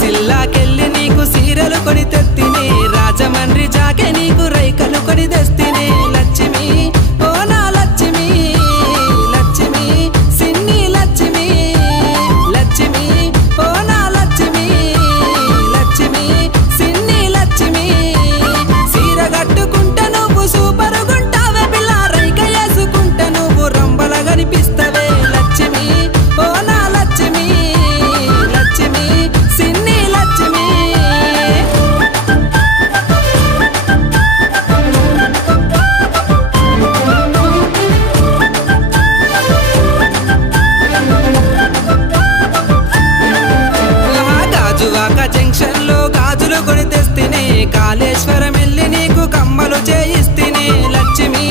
సిరిసిల్లాకెళ్ళి నీకు సీరలు కొని తెత్తిని రాజమండ్రి జాకే నీకు రైకలు కొని తెస్తిని లక్ష్మి ఓ నా లక్ష్మి లక్ష్మి సిన్ని లక్ష్మి లక్ష్మి ఓ నా లక్ష్మి లక్ష్మి సిన్ని లక్ష్మి సీర కట్టుకుంటే నువ్వు సూపర్ గుంటావే పిల్ల రైక వేసుకుంటే నువ్వు రంబల కనిపిస్తావే లక్ష్మి ఓ నా లక్ష్మి లక్ష్మి సిన్ని లక్ష్మి గాజువాక జంక్షన్ లో గాజులు కొని తెస్తిని కాళేశ్వరం వెళ్ళి నీకు కమ్మలు చేయిస్తిని లక్ష్మి